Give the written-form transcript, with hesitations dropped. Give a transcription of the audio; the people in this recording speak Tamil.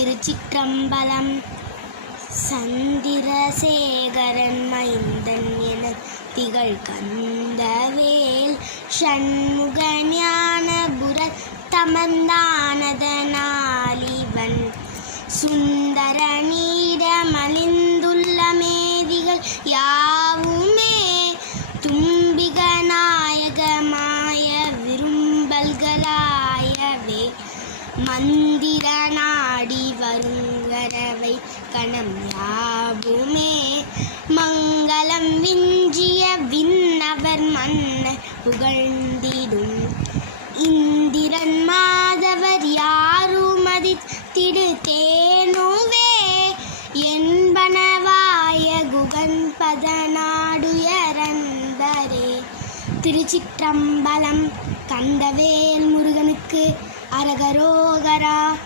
திருச்சிற்றம்பலம். சந்திரசேகரன் மைந்தன் என திகழ் கந்தவேல் ஷண்முக ஞானபுர தமர்ந்தானதனாலிவன் சுந்தர நீடமலிந்துள்ள மேதிகள் யாவுமே தும்பிக நாயகமாய விரும்பல்களாயவே மந்திர நாடி வருங்கரவை கணம் யாவுமே மங்களம் விஞ்சிய விண்ணவர் மன்னர் புகழ்ந்திடும் இந்திரன் மாதவர் யாருமதித்திடு தேனுவே என்பனவாய குகன் பதநாடுயரந்தரே. திருச்சிற்றம்பலம். கந்தவேல் முருகனுக்கு அரகரோகரா.